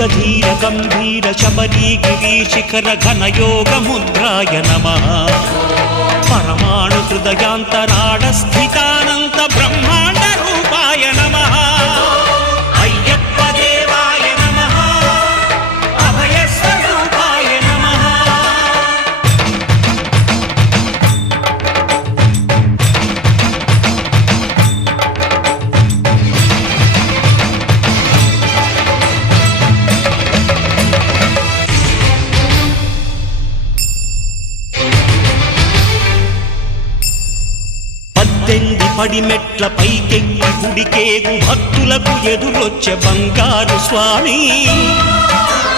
ధీర గంభీర శబరీగిరి శిఖర ఘనయోగ ముద్రాయ నమః పరమాణు హృదయాంతరాళ స్థితానంత బ్రహ్మాండ రూపాయ నమః అయ్యప్ప దేవాయ నమః అభయ స్వరూపాయ నమః. పడిమెట్ల పైకెక్కి గుడికేగు భక్తులకు ఎదురొచ్చే బంగారు స్వామి